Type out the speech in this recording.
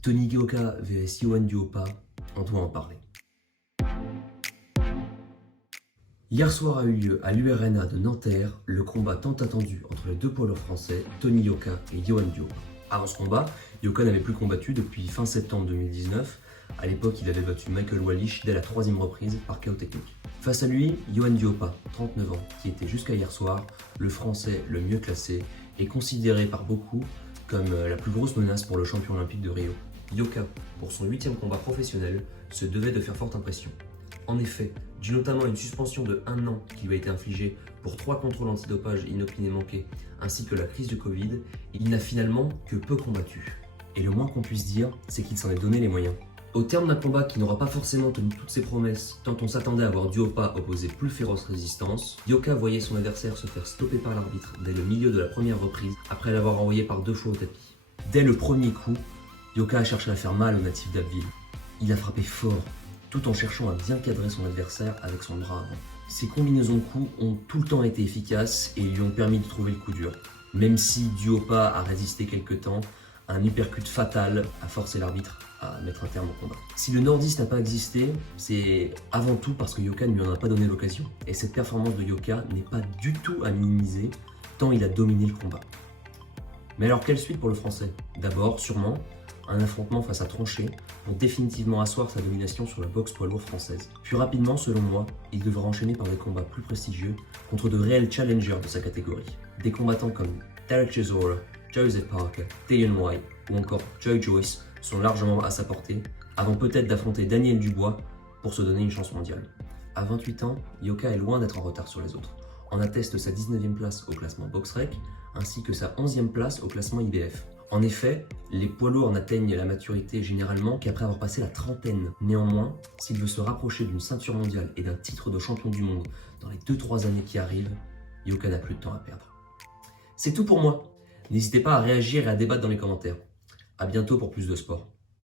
Tony Yoka vs Yoann Duhaupas, on doit en parler. Hier soir a eu lieu à l'URNA de Nanterre le combat tant attendu entre les deux poids lourds français, Tony Yoka et Yoann Duhaupas. Avant ce combat, Yoka n'avait plus combattu depuis fin septembre 2019. À l'époque, il avait battu Michael Wallisch dès la 3e reprise par KO technique. Face à lui, Yoann Duhaupas, 39 ans, qui était jusqu'à hier soir le français le mieux classé et considéré par beaucoup comme la plus grosse menace pour le champion olympique de Rio. Yoka, pour son 8e combat professionnel, se devait de faire forte impression. En effet, dû notamment à une suspension de 1 an qui lui a été infligée pour 3 contrôles antidopage inopinés manqués, ainsi que la crise du Covid, il n'a finalement que peu combattu. Et le moins qu'on puisse dire, c'est qu'il s'en est donné les moyens. Au terme d'un combat qui n'aura pas forcément tenu toutes ses promesses, tant on s'attendait à voir Duhaupas opposer plus féroce résistance, Yoka voyait son adversaire se faire stopper par l'arbitre dès le milieu de la première reprise, après l'avoir envoyé par 2 fois au tapis. Dès le premier coup, Yoka a cherché à faire mal au natif d'Abbeville. Il a frappé fort, tout en cherchant à bien cadrer son adversaire avec son bras avant. Ses combinaisons de coups ont tout le temps été efficaces et lui ont permis de trouver le coup dur. Même si Duhaupas a résisté quelque temps, un uppercut fatal a forcé l'arbitre à mettre un terme au combat. Si le nordiste n'a pas existé, c'est avant tout parce que Yoka ne lui en a pas donné l'occasion. Et cette performance de Yoka n'est pas du tout à minimiser, tant il a dominé le combat. Mais alors quelle suite pour le français? D'abord, sûrement, un affrontement face à Tronchet pour définitivement asseoir sa domination sur la boxe poids lourd française. Puis rapidement, selon moi, il devra enchaîner par des combats plus prestigieux contre de réels challengers de sa catégorie. Des combattants comme Derek Chisora, Joseph Parker, Dillian Whyte ou encore Joe Joyce sont largement à sa portée, avant peut-être d'affronter Daniel Dubois pour se donner une chance mondiale. À 28 ans, Yoka est loin d'être en retard sur les autres. En atteste sa 19e place au classement BoxRec, ainsi que sa 11e place au classement IBF. En effet, les poids lourds n'atteignent la maturité généralement qu'après avoir passé la trentaine. Néanmoins, s'il veut se rapprocher d'une ceinture mondiale et d'un titre de champion du monde dans les 2-3 années qui arrivent, Yoka n'a plus de temps à perdre. C'est tout pour moi. N'hésitez pas à réagir et à débattre dans les commentaires. À bientôt pour plus de sport.